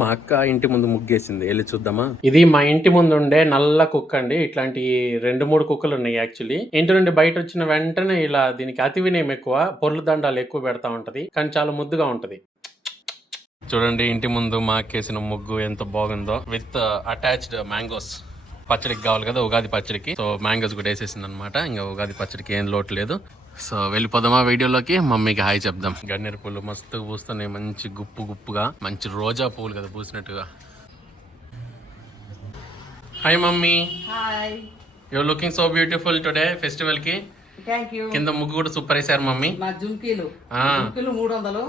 మా అక్క ఇంటి ముందు ముగ్గేసింది, వెళ్ళి చూద్దామా. ఇది మా ఇంటి ముందు ఉండే నల్ల కుక్క అండి. ఇట్లాంటి 2-3 కుక్కలు ఉన్నాయి యాక్చువల్లీ. ఇంటి నుండి బయట వచ్చిన వెంటనే ఇలా దీనికి అతి వినయం ఎక్కువ, పొర్లు దండాలు ఎక్కువ పెడతా ఉంటది, కానీ చాలా ముద్దుగా ఉంటది. చూడండి ఇంటి ముందు మా అక్కేసిన ముగ్గు ఎంత బాగుందో, విత్ అటాచ్డ్ మ్యాంగోస్. పచ్చడికి కావాలి కదా ఉగాది పచ్చడికి, సో మ్యాంగోస్ కూడా వేసేసింది అనమాట. ఇంకా ఉగాది పచ్చడికి ఏం లోటు లేదు. సో వెళ్ళిపోదామా వీడియోలోకి. మమ్మీకి హాయ్ చెప్దాం. గన్నేరు పూలు మస్తు పూస్తున్నాయి, మంచి గుప్పు గుప్పుగా, మంచి రోజా పూలు కదా పూసినట్టుగా. Hi mummy. Hi. You looking so beautiful today festival కి. Thank you. కింద ముగ్గు కూడా సూపర్ వేసారు మమ్మీ. మా జుంకీలు 300,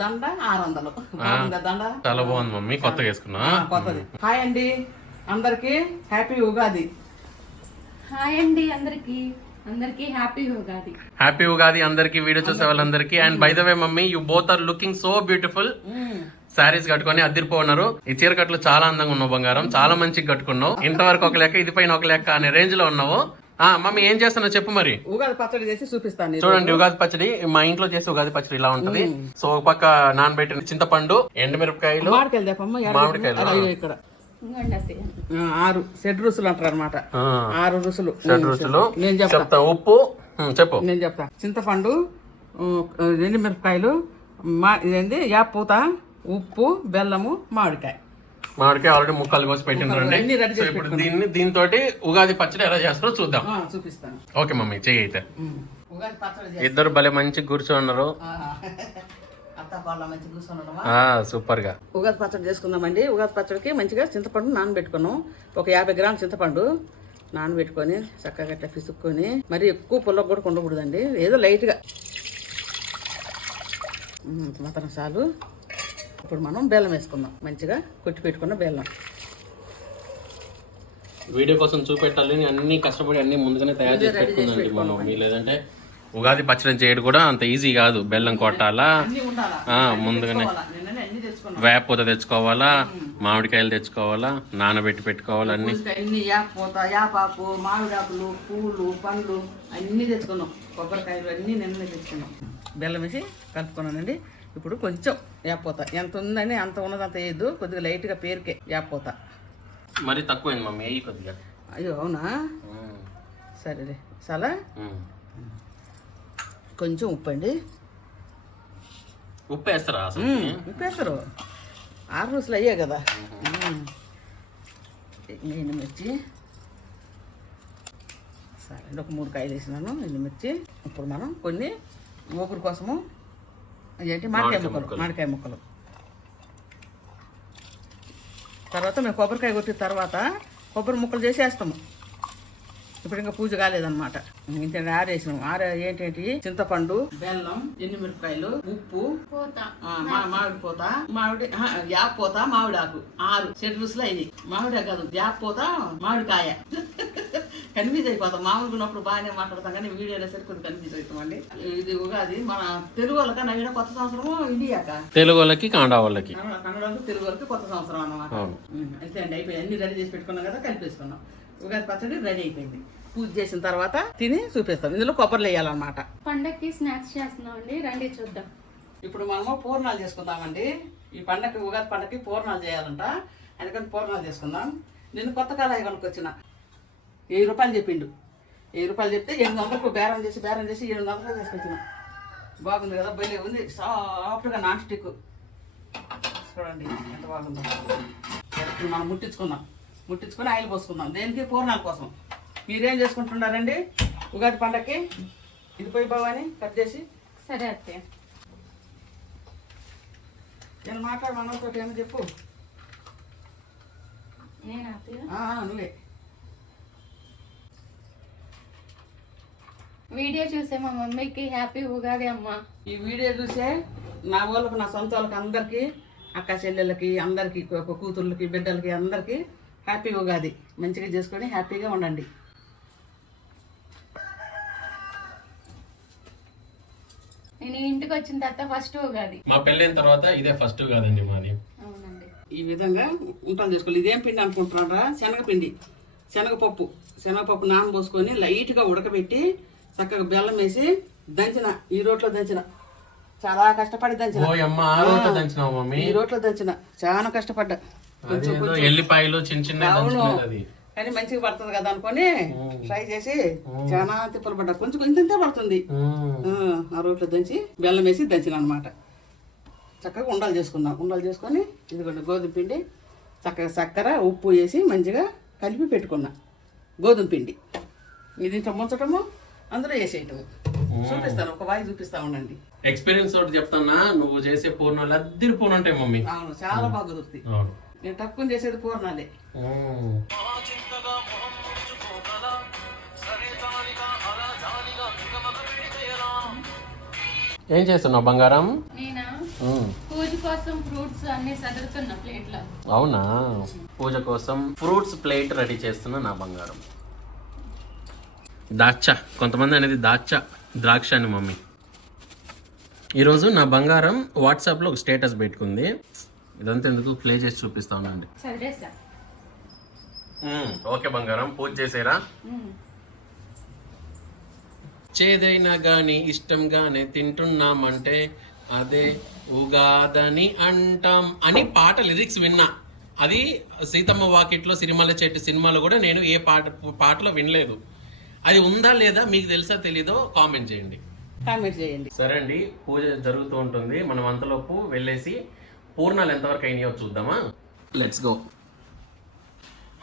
దండ 600. దండ చాలా బాగుంది మమ్మీ, కొత్తగా వేసుకున్నా. కొత్తది. హాయ్ అండి అందరికి, హ్యాపీ ఉగాది. హాయ్ అండి అందరికి, అందరికి హ్యాపీ ఉగాది. హ్యాపీ ఉగాది అందరికి, వీడియో చూసే వాళ్ళందరికీ. And by the way mummy, you both are looking so beautiful. Saris కట్టుకొని అద్దరిపోన్నారు. ఈ చీర కట్లు చాలా అందంగా ఉన్నావు బంగారం, చాలా మంచిగా కట్టుకున్నావు. ఇంతవరకు ఒక లెక్క, ఇది పైన ఒక లెక్క అనే రేంజ్ లో ఉన్నావు. మమ్మీ ఏం చేస్తున్నావు చెప్పు మరి. ఉగాది పచ్చడి చేసి చూపిస్తాను. చూడండి ఉగాది పచ్చడి, మా ఇంట్లో చేసే ఉగాది పచ్చడి ఇలా ఉంటది. సో ఒక పక్క నానబెట్టిన చింతపండు, ఎండుమిరపకాయలు, మామిడికాయలు, ఇక్కడ 6 షెడ్ రుసులు అంటారు అనమాట. 6 రుసులు. నేను చెప్తా. ఉప్పు చెప్పు. నేను చెప్తా. చింతపండు, ఎండుమిరపకాయలు, ఇదేంది యాపూత, ఉప్పు, బెల్లము, మామిడికాయ. ఆల్రెడీ ముక్కలు కోసి పెట్టినండి. సో ఇప్పుడు దీంతో ఉగాది పచ్చడి ఎలా చేస్తారో చూద్దాం, చూపిస్తాను. ఓకే మమ్మీ చెయ్యి. అయితే ఉగాది పచ్చడి ఇద్దరు భలే మంచి కూర్చోన్నారు. సూపర్ గా ఉగాది పచ్చడి చేసుకుందామండి. ఉగాది పచ్చడికి మంచిగా చింతపండు నానబెట్టుకున్నాం. ఒక 50 గ్రాముల చింతపండు నానబెట్టుకొని చక్కగా గట్ట పిసుక్కొని, మరి ఎక్కువ పుల్ల కూడా ఉండకూడదండి, ఏదో లైట్ గా మాత్రం చాలు. ఇప్పుడు మనం బెల్లం వేసుకుందాం, మంచిగా కొట్టి పెట్టుకున్న బెల్లం. వీడియో కోసం చూపెట్టాలి అన్ని కష్టపడి అన్ని ముందుగానే తయారు చేసి పెట్టుకుందండి మనం. లేదంటే ఉగాది పచ్చడి చేయడం కూడా అంత ఈజీ కాదు. బెల్లం కొట్టాలా, ముందుగానే వేపూత తెచ్చుకోవాలా, మామిడికాయలు తెచ్చుకోవాలా, నానబెట్టి పెట్టుకోవాలి. అన్ని యాపాకు, మామిడాకులు, పూలు, పండ్లు అన్ని తెచ్చుకున్నాం. కొబ్బరికాయలు అన్ని నిన్న తెచ్చుకున్నాం. బెల్లం వేసి కలుపుకున్నానండి. ఇప్పుడు కొంచెం యాపోత, ఎంత ఉందని అంత ఉన్నదంత వేయద్దు, కొద్దిగా లైట్ గా పేరుకే యాపోత. మరి తక్కువైంది మమ్మీ, కొద్దిగా. అయ్యో అవునా, సరేలే. చాలా కొంచెం ఉప్పు అండి. ఉప్పు వేస్తారా? ఉప్పు వేస్తారు, 6 రోజులు అయ్యా కదా. ఎండుమిర్చి సరే అండి, ఒక 3 కాయలు వేసినాను ఎండుమిర్చి. ఇప్పుడు మనం కొన్ని ఓకురు కోసము ఏంటి మామిడికాయ ముక్కలు. తర్వాత మేము కొబ్బరికాయ కొట్టిన తర్వాత కొబ్బరి ముక్కలు చేసి వేస్తాము. ఇప్పుడు ఇంకా పూజ కాలేదన్నమాట. ఇంత ఆరేసినాం. ఏంటంటే చింతపండు, బెల్లం, ఎండుమిరపకాయలు, ఉప్పు, మామిడిపోత, యాపోత, మామిడాకు 6 షెడ్ రుసులు అయినాయి. మామిడా కాదు, యాపోత, మామిడికాయ. కన్ఫ్యూజ్ అయిపోతాం. మామూలుగా ఉన్నప్పుడు బాగానే మాట్లాడతాం, కానీ వీడియో అనేసరికి కొద్దిగా కన్ఫ్యూజ్ అవుతామండి. ఇది ఉగాది మన తెలుగు వాళ్ళకి నవీన కొత్త సంవత్సరము, ఇండియాక తెలుగు వాళ్ళకి, కన్నడ వాళ్ళకి, తెలుగు వాళ్ళకి కొత్త సంవత్సరం అన్నమాట. అంతే అండి, అయిపోయి అన్ని రెడీ చేసి పెట్టుకున్నాం కదా, కలిపేసుకున్నాం. ఉగాది పచ్చడి రెడీ అయిపోయింది. పూజ చేసిన తర్వాత తిని చూపిస్తాం. ఇందులో కొబ్బరిలు వేయాలన్నమాట. పండక్కి స్నాక్స్ చేస్తున్నాం అండి, రండి చూద్దాం. ఇప్పుడు మనము పూర్ణాలు చేసుకుందామండి. ఈ పండగకి, ఉగాది పండగకి పూర్ణాలు చేయాలంట, అందుకని పూర్ణాలు చేసుకుందాం. నేను కొత్త కాలాయి కొనుక్కొచ్చిన 1000 రూపాయలు చెప్పిండు. 1000 రూపాయలు చెప్తే 800కు బేరం చేసి 800 తీసుకొచ్చిన. బాగుంది కదా, బయలు ఉంది, సాఫ్ట్గా నాన్ స్టిక్. చూడండి ఎంత బాగుందో. మనం ముట్టించుకొని ఆయిల్ పోసుకుందాం. దేనికి? పూర్ణాల కోసం. మీరేం చేసుకుంటున్నారండి ఉగాది పండగకి? ఇది పోయి బావని కట్ చేసి. సరే అత్తయ్య. నేను మాట్లాడు, మనతో ఏమో చెప్పు. నువ్వే. వీడియో చూసే మా మమ్మీకి హ్యాపీ ఉగాది అమ్మ. ఈ వీడియో చూసే నా వాళ్ళకి, నా సొంత వాళ్ళకి అందరికీ, అక్క చెల్లెళ్ళకి అందరికీ, కూతుర్లకి, బిడ్డలకి అందరికీ హ్యాపీ ఉగాది. మంచిగా చేసుకొని హ్యాపీగా ఉండండి. నేను ఇంటికి వచ్చిన తర్వాత ఫస్ట్ ఉగాది. మా పెళ్ళైన తర్వాత ఇదే ఫస్ట్ ఉగాదండి మాది. అవునండి. ఈ విధంగా ఉంటాను చేసుకోవాలి. ఇదేం పిండి అనుకుంటున్నారా? శనగపిండి, శనగపప్పు నానబోసుకొని లైట్గా ఉడకబెట్టి చక్కగా బెల్లం వేసి దంచిన, ఈ రోట్లో దంచిన చాలా కష్టపడి దంచిన ఓ అమ్మ ఆ రోట్లో దంచినావు మమ్మీ. ఈ రోట్లో దంచిన చాలా కష్టపడ్డా. అదేదో ఎల్లిపాయలు చిన్న చిన్న దంచుకునేది అది. కానీ మంచిగా పడుతుంది కదా అనుకొని ట్రై చేసి చాలా తిప్పలు పడ్డా. కొంచెం ఇంతే పడుతుంది. ఆ రోట్లో దంచి బెల్లం వేసి దంచిన అనమాట. చక్కగా ఉండలు చేసుకుందాం. ఉండలు చేసుకొని ఇదిగోండి గోధుమ పిండి చక్కగా చక్కెర ఉప్పు వేసి మంచిగా కలిపి పెట్టుకున్నా. గోధుమ పిండి ఇది ఇంట్లో ముంచటము, అందులో వేసేయటము. చూపిస్తాను, ఒక వాయి చూపిస్తా ఉండండి. ఎక్స్పీరియన్స్ తోటి చెప్తానా, నువ్వు చేసే పూర్ణాలు అద్దరి పూర్ణ ఉంటాయి మమ్మీ. అవును, చాలా బాగా కుదురుతాయి. నేను తక్కువ చేసేది పూర్ణాలే. ఏం చేస్తున్నావు బంగారం? నేనా పూజ కోసం ఫ్రూట్స్ అన్ని సదురుతున్నా ప్లేట్ లో. అవునా, పూజ కోసం ఫ్రూట్స్ ప్లేట్ రెడీ చేస్తున్నా నా బంగారం. దాక్ష, కొంతమంది అనేది ద్రాక్ష అని మమ్మీ. ఈరోజు నా బంగారం వాట్సాప్లో ఒక స్టేటస్ పెట్టుకుంది. ఇదంతా ఎందుకు ప్లే చేసి చూపిస్తానండి. సరేసా. ఓకే బంగారం, పూజ చేసేరా. చేదైనా గాని ఇష్టంగానే తింటున్నామంటే అదే ఉగాదని అంటాం అని పాట లిరిక్స్ విన్నా. అది సీతమ్మ వాకిట్లో సిరిమల్ల చెట్టు సినిమాలో కూడా నేను ఏ పాటలో వినలేదు. అది ఉందా లేదా మీకు తెలుసా తెలీదో కామెంట్ చేయండి. సరే అండి, పూజ జరుగుతూ ఉంటుంది. మనం అంతలోపు వెళ్ళేసి పూర్ణాలు ఎంతవరకు అయినాయో చూద్దామా. Let's go.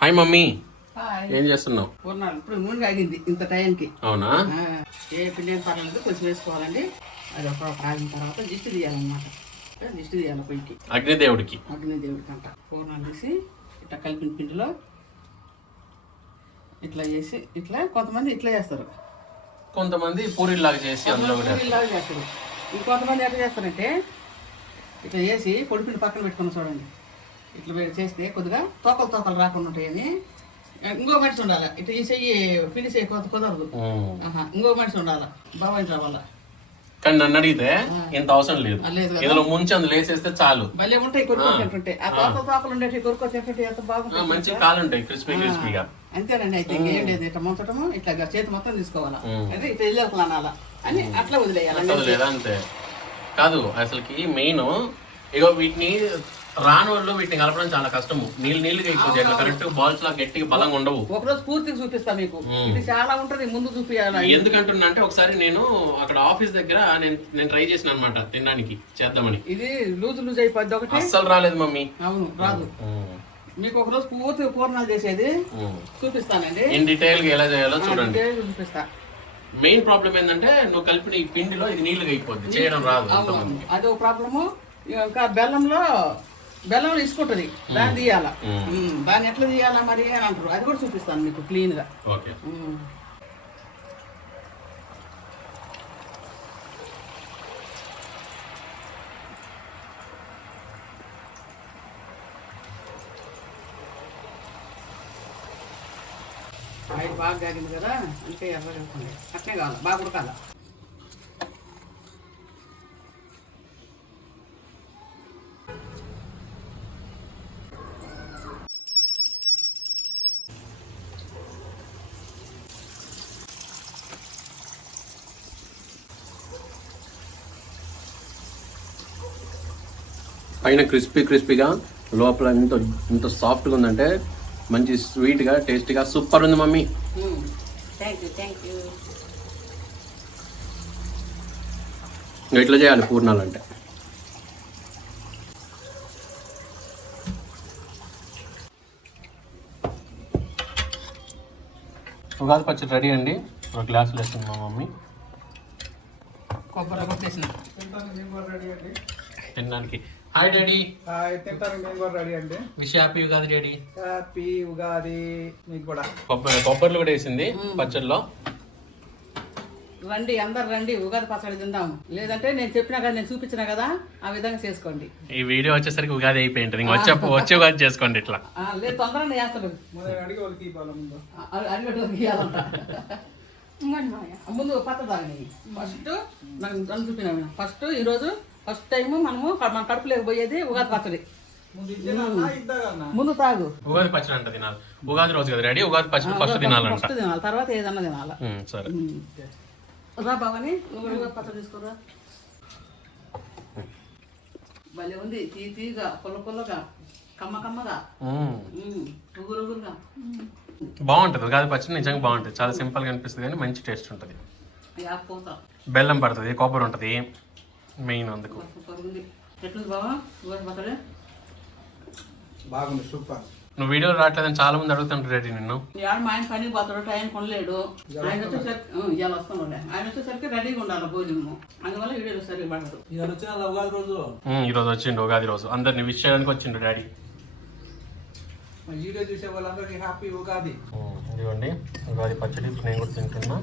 హాయ్ మమ్మీ, ఏం చేస్తున్నావు? పూర్ణాలు ఇప్పుడు నూనె ఆగింది ఇంత టైంకి. అవునా? ఏ పిండి పర్లేదు, కొంచెం వేసుకోవాలండి. అది ఒక ఆగిన తర్వాత దిష్టి తీయాలన్నమాట. దిష్టి తీయాలి పొయ్యికి, అగ్నిదేవుడికి అంట. పూర్ణాలు తీసి ఇట్లా కలిపిన పిండిలో ఇట్లా చేసి, ఇట్లా కొంతమంది ఇట్లా చేస్తారు, కొంతమంది పూరీలాగా చేసి అందులో పూరీలాగా చేస్తారు. ఇంకొంతమంది ఎట్లా చేస్తారంటే ఇట్లా చేసి పొడిపిండి పక్కన పెట్టుకుని చూడండి. ఇట్లా చేస్తే కొద్దిగా తోకలు రాకుండా ఉంటాయని. ఇంకో మనిషి ఉండాలి. ఇట్లా ఈ చెయ్యి పిండి చెయ్యి కుదరదు. ఇంకో మనిషి ఉండాలి, బాబాయ్ రావాలా. కానీ నన్ను అడిగితే ఇంత అవసరం లేదు, ఏదో ముంచి అందులో వేసేస్తే చాలు. భలే ఉంటాయి, కొరుకొచ్చేటుంటే. ఆ తోకలు ఉండేవి కొరుకొచ్చేటుంటే ఎంత బాగుంటుంది. మంచి కాలు ఉంటాయి, క్రిస్పీగా. అంతేనండి. అయితే ఇంకేం లేదు, ఇట్లా ముంచటము, ఇట్లా చేతి మొత్తం తీసుకోవాలా, అంటే ఇట్లా వెళ్ళేది అనాలా అని అట్లా వదిలేయాలి. అంతే కాదు, అసలుకి మెయిన్ ఇగో వీటిని రాని వాళ్ళు వీటిని కలపడం చాలా కష్టము. నీళ్ళుగా అయిపోతాయి, అట్లా కరెక్ట్ బాల్స్ లా గట్టిగా బలంగా ఉండవు. ఒకరోజు పూర్తిగా చూపిస్తా మీకు, ఇది చాలా ఉంటది, ముందు చూపించాలి. ఎందుకంటున్నా అంటే ఒకసారి నేను అక్కడ ఆఫీస్ దగ్గర నేను ట్రై చేసిన అనమాట తినడానికి చేద్దామని. ఇది లూజ్ అయిపోద్ది, ఒకటి అస్సలు రాలేదు మమ్మీ. అవును, రాదు. మీకు ఒక రోజు పూర్తిగా పూర్ణాలు చేసేది చూపిస్తానండి. ఇన్ డీటెయిల్ గా ఎలా చేయాలో చూడండి. చూపిస్తా. మెయిన్ ప్రాబ్లం ఏంటంటే నువ్వు కలిపిన ఈ పిండిలో ఇది నీళ్ళుగా అయిపోద్ది, చేయడం రాదు. అదో ప్రాబ్లము. ఇంకా బెల్లంలో ఇసుకుంటది, దాన్ని తీయాలా. దాన్ని ఎట్లా తీయాలా మరి అని అంటారు. అది కూడా చూపిస్తాను మీకు క్లీన్ గా. ఓకే. ఆయిల్ బాగా కాగింది కదా, అంటే ఎర్రగా అవుతుంది. అట్నే కావాలి, బాగా ఉడకాల. పైన క్రిస్పీగా, లోపల ఎంత సాఫ్ట్గా ఉందంటే మంచి స్వీట్గా టేస్టీగా సూపర్ ఉంది మమ్మీ. Thank you. ఇట్లా చేయాలి పూర్ణాలు అంటే. ఉగాది పచ్చడి రెడీ అండి. ఒక గ్లాసులు వేస్తుంది మా మమ్మీ. కొబ్బరి కొట్టేసిన తినడానికి. Hi daddy. తింటానికి మేము కూడా రెడీ అండి. Wish happy Ugadi daddy. Happy Ugadi మీకు కూడా. కొబ్బరిలో కూడా వేసింది పచ్చడిలో. రండి, అందరు రండి, ఉగాది పచ్చడి తిందాం. లేదంటే నేను చెప్పినా కదా, నేను చూపించినా కదా, ఆ విధంగా చేసుకోండి. ఈ వీడియో వచ్చేసరికి ఉగాది అయిపోయింది, వచ్చే ఉగాది చేసుకోండి ఇట్లా. లేదు, తొందరగా చేస్తాడు. అడిగి వాళ్ళకి ఇవ్వాలి ముందు, అడిగేటోళ్ళకి ఇవ్వాలంట. ముందు పచ్చ తాగని ఫస్ట్ నాకు చూపినా. ఈరోజు ఫస్ట్ టైం మన కడుపులోకి పోయేది ఉగాది పచ్చడి. ముందు తాగు. ఉగాది పచ్చడి అంట తినాలి. ఉగాది రోజు కదా రెడీ, ఉగాది పచ్చడి ఫస్ట్ తినాలంట. ఫస్ట్ తినాలి, తర్వాత ఏదన్నా తినాలా. సరే రా బావని, ఉగాది పచ్చడి తీసుకోరా. భలే ఉంది తీగా పుల్లగా కమ్మగా ఉగురుగా బాగుంటుంది ఉగాది పచ్చడి నిజంగా బాగుంటుంది. చాలా సింపుల్గా అనిపిస్తుంది కానీ మంచి టేస్ట్ ఉంటుంది. యాపోతా బెల్లం పడుతుంది, కొబ్బరి ఉంటుంది మెయిన్ అందుకు. సూపర్ ఉంది. ఎట్లుంది బావా ఉగాది పచ్చడి? బాగుంది, సూపర్. నువ్వు వీడియో రావట్లేదని చాలా మంది అడుగుతుంటారు రెడీ నిన్ను. ఇవాళ మా ఆయన పనికి పోతాడు, టైం కొనలేడు. ఆయన వచ్చేసరికి ఇవాళ వస్తాను. ఆయన వచ్చేసరికి రెడీగా ఉండాలి భోజనము, అందువల్ల వీడియోలు సరిగ్గా పడదు. ఇవాళ వచ్చిన ఉగాది రోజు ఈ రోజు వచ్చిండు ఉగాది రోజు, అందరిని విష్ చేయడానికి వచ్చిండు డాడీ. మా వీడియో చూసే వాళ్ళందరికీ హ్యాపీ ఉగాది. ఇదిగోండి ఉగాది పచ్చడి నేను కూడా తింటున్నా.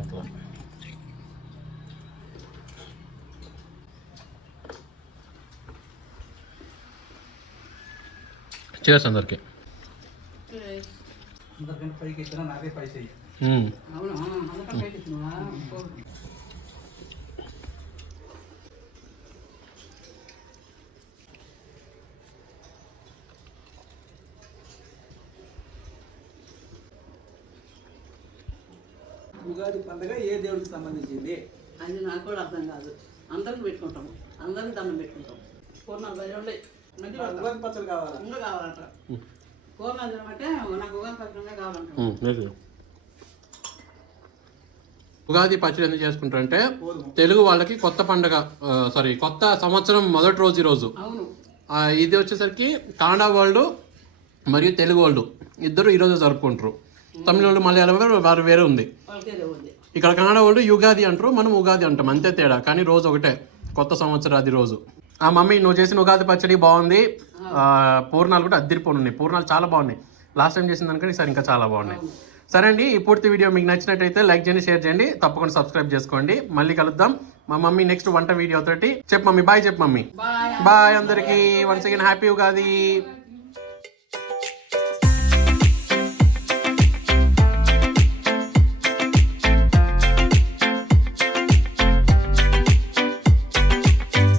ఇట్లా చేర్స్ అందరికి. అందరికంటే పైకి ఇచ్చిన నాకే పైస అవును అందుకని బయట ఇచ్చినావా? ఉగాది పండుగ ఏ దేవుడికి సంబంధించింది? అది నాకు కూడా అర్థం కాదు. అందరికి పెట్టుకుంటాము, అందరికి దండం పెట్టుకుంటాం. పూర్ణాలు బయట ఉండే ఉగాది పచ్చడి కావాలా? ఇంకా కావాలంట. పూర్ణాలు తినమంటే నాకు ఉగాది పచ్చడి కావాలంట. ఉగాది పచ్చడి ఎందుకు చేసుకుంటారంటే తెలుగు వాళ్ళకి కొత్త పండుగ, కొత్త సంవత్సరం మొదటి రోజు ఈరోజు. అవును. ఇది వచ్చేసరికి కన్నడ వాళ్ళు మరియు తెలుగు వాళ్ళు ఇద్దరు ఈరోజు జరుపుకుంటారు. తమిళ వాళ్ళు మలయాళం వారు వేరే ఉంది. వాళ్ళకే ఉంది. ఇక్కడ కన్నడ వాళ్ళు యుగాది అంటారు, మనం ఉగాది అంటాం, అంతే తేడా. కానీ రోజు ఒకటే, కొత్త సంవత్సరాది రోజు. ఆ మమ్మీ నువ్వు చేసిన ఉగాది పచ్చడి బాగుంది. పూర్ణాలు కూడా అద్దరిపోనున్నాయి, పూర్ణాలు చాలా బాగున్నాయి. లాస్ట్ టైం చేసిన దానికంటే ఈసారి ఇంకా చాలా బాగున్నాయి. సరే అండి, ఈ పూర్తి వీడియో మీకు నచ్చినట్టయితే లైక్ చేయండి, షేర్ చేయండి, తప్పకుండా సబ్స్క్రైబ్ చేసుకోండి. మళ్ళీ కలుద్దాం మా మమ్మీ నెక్స్ట్ వంట వీడియో తోటి. చెప్పు మమ్మీ, బాయ్ చెప్పు మమ్మీ. బాయ్ అందరికీ. Once again happy Ugadi.